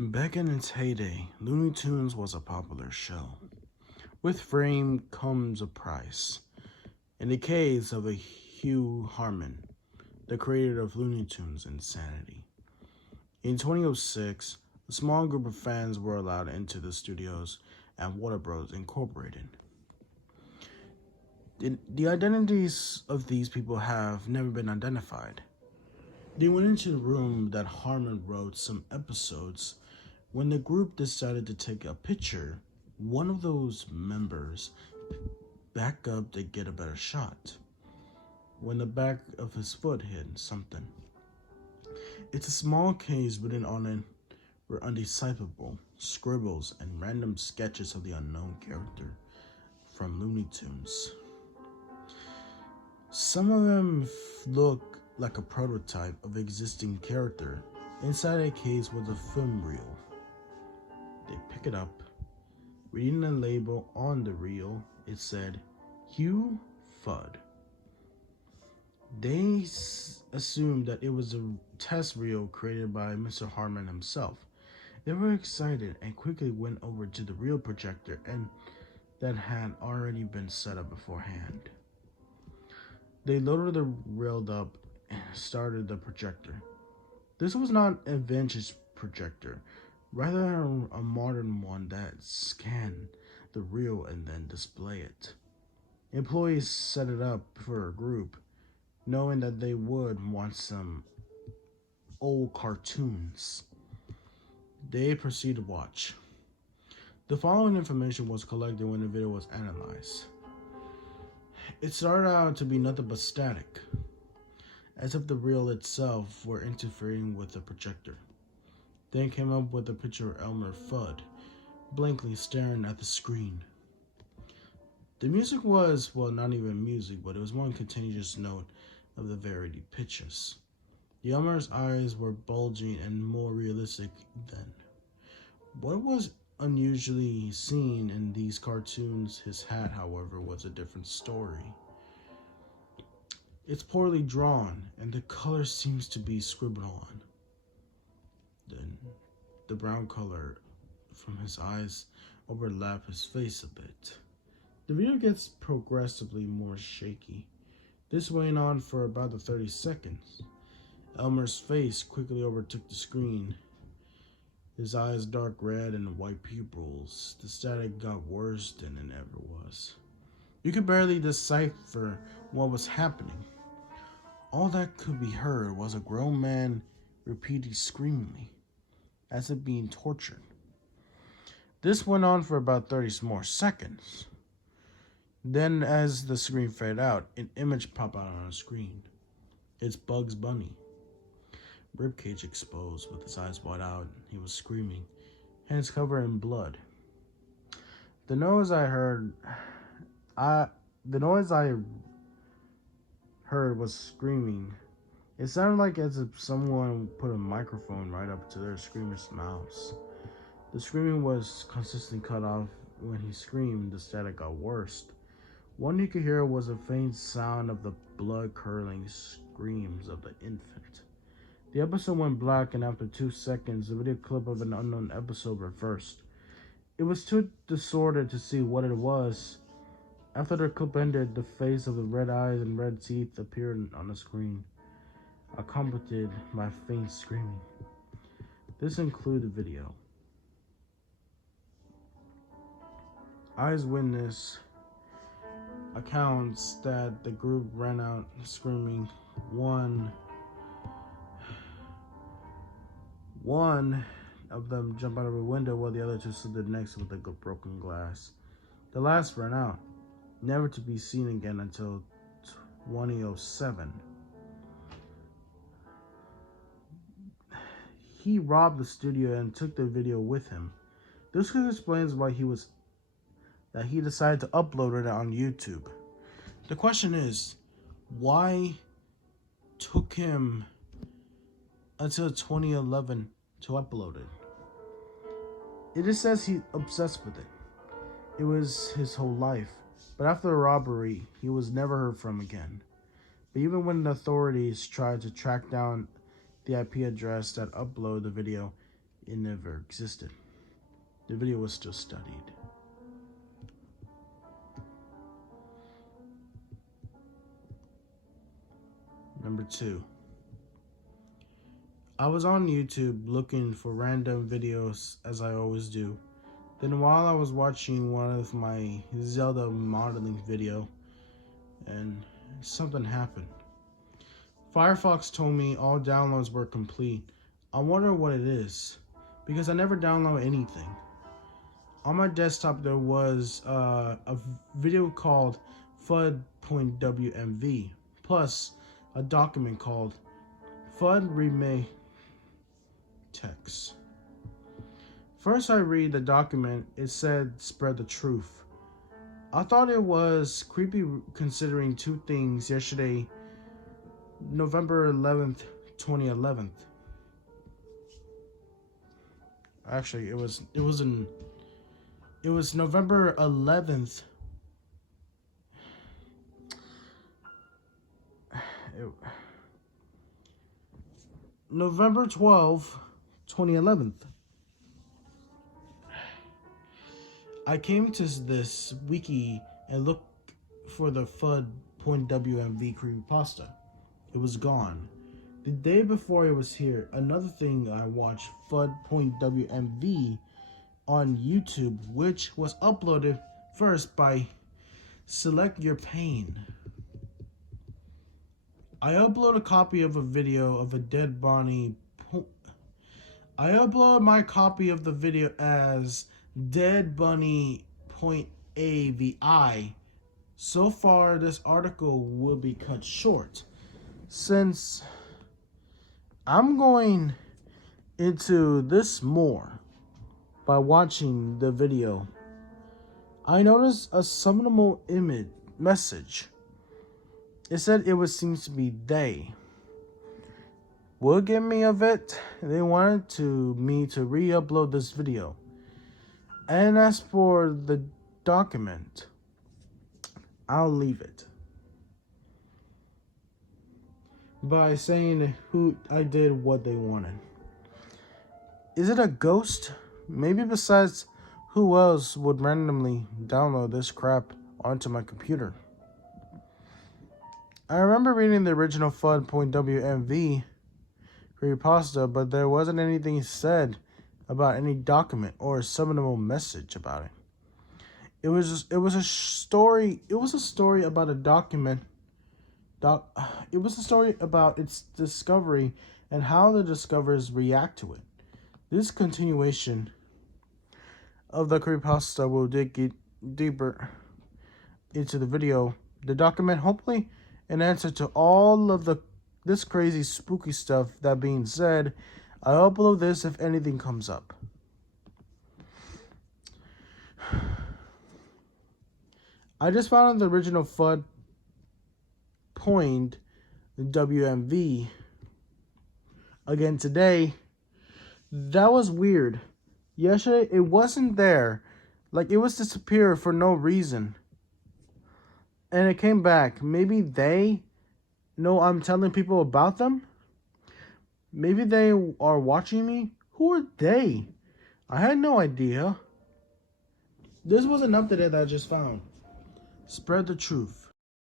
Back in its heyday, Looney Tunes was a popular show. With fame comes a price. In the case of Hugh Harman, the creator of Looney Tunes Insanity. In 2006, a small group of fans were allowed into the studios at Warner Bros. Incorporated. The identities of these people have never been identified. They went into the room that Harman wrote some episodes. When the group decided to take a picture, one of those members backed up to get a better shot when the back of his foot hit something. It's a small case written on it were undecipherable scribbles and random sketches of the unknown character from Looney Tunes. Some of them look like a prototype of existing character. Inside a case was a film reel. They pick it up. Reading the label on the reel, it said, Hugh Fudd. They assumed that it was a test reel created by Mr. Harman himself. They were excited and quickly went over to the reel projector and that had already been set up beforehand. They loaded the reel up and started the projector. This was not a vintage projector, rather a modern one that scanned the reel and then display it. Employees set it up for a group, knowing that they would want some old cartoons. They proceeded to watch. The following information was collected when the video was analyzed. It started out to be nothing but static, as if the reel itself were interfering with the projector. Then came up with a picture of Elmer Fudd, blankly staring at the screen. The music was, well, not even music, but it was one continuous note of the varied pitches. The Elmer's eyes were bulging and more realistic than. What was unusually seen in these cartoons, his hat, however, was a different story. It's poorly drawn, and the color seems to be scribbled on. Then, the brown color from his eyes overlap his face a bit. The video gets progressively more shaky. This went on for about 30 seconds. Elmer's face quickly overtook the screen. His eyes dark red and white pupils. The static got worse than it ever was. You could barely decipher what was happening. All that could be heard was a grown man repeating screamingly, as if being tortured. This went on for about 30 more seconds. Then, as the screen faded out, an image popped out on the screen. It's Bugs Bunny. Ribcage exposed, with his eyes wide out. He was screaming, hands covered in blood. The noise I heard was screaming. It sounded like as if someone put a microphone right up to their screamer's mouths. The screaming was consistently cut off. When he screamed, the static got worse. One you could hear was a faint sound of the blood-curdling screams of the infant. The episode went black, and after 2 seconds, the video clip of an unknown episode reversed. It was too distorted to see what it was. After the clip ended, the face of the red eyes and red teeth appeared on the screen, accompanied by faint screaming. This included the video. Eyewitness accounts that the group ran out screaming. One of them jumped out of a window while the other two stood next to the broken glass. The last ran out, never to be seen again until 2007. He robbed the studio and took the video with him. This explains why he decided to upload it on YouTube. The question is, why took him until 2011 to upload it? It just says he's obsessed with it. It was his whole life. But after the robbery, he was never heard from again. But even when the authorities tried to track down the IP address that uploaded the video, it never existed. The video was still studied. Number 2. I was on YouTube looking for random videos as I always do. Then while I was watching one of my Zelda modeling video, and something happened. Firefox told me all downloads were complete. I wonder what it is, because I never download anything. On my desktop there was a video called Fudd.wmv, plus a document called Fudd.wmv text. First I read the document, it said spread the truth. I thought it was creepy considering two things yesterday, November 11th, 2011. Actually, it was November 11th. November 12th, 2011. I came to this wiki and looked for the Fudd.wmv Creepypasta. It was gone. The day before it was here, another thing I watched, Fudd.wmv on YouTube, which was uploaded first by Select Your Pain. I upload a copy of a video of a dead body. I upload my copy of the video as Dead Bunny.avi. So far, this article will be cut short, since I'm going into this more by watching the video. I noticed a subliminal image message. It said it was seems to be they. Will give me of it. They wanted me to re-upload this video. And as for the document, I'll leave it by saying who I did what they wanted. Is it a ghost? Maybe besides, who else would randomly download this crap onto my computer? I remember reading the original Fudd.wmv Creepypasta, but there wasn't anything said about any document or subliminal message about it. It was a story about a document. It was a story about its discovery and how the discoverers react to it. This continuation of the creepypasta will dig deeper into the video. The document, hopefully an answer to all of this crazy spooky stuff. That being said, I'll upload this if anything comes up. I just found the original Fudd.wmv again today. That was weird. Yesterday it wasn't there. Like, it was disappeared for no reason. And it came back. Maybe they know I'm telling people about them? Maybe they are watching me? Who are they? I had no idea. This was an update that I just found. Spread the truth.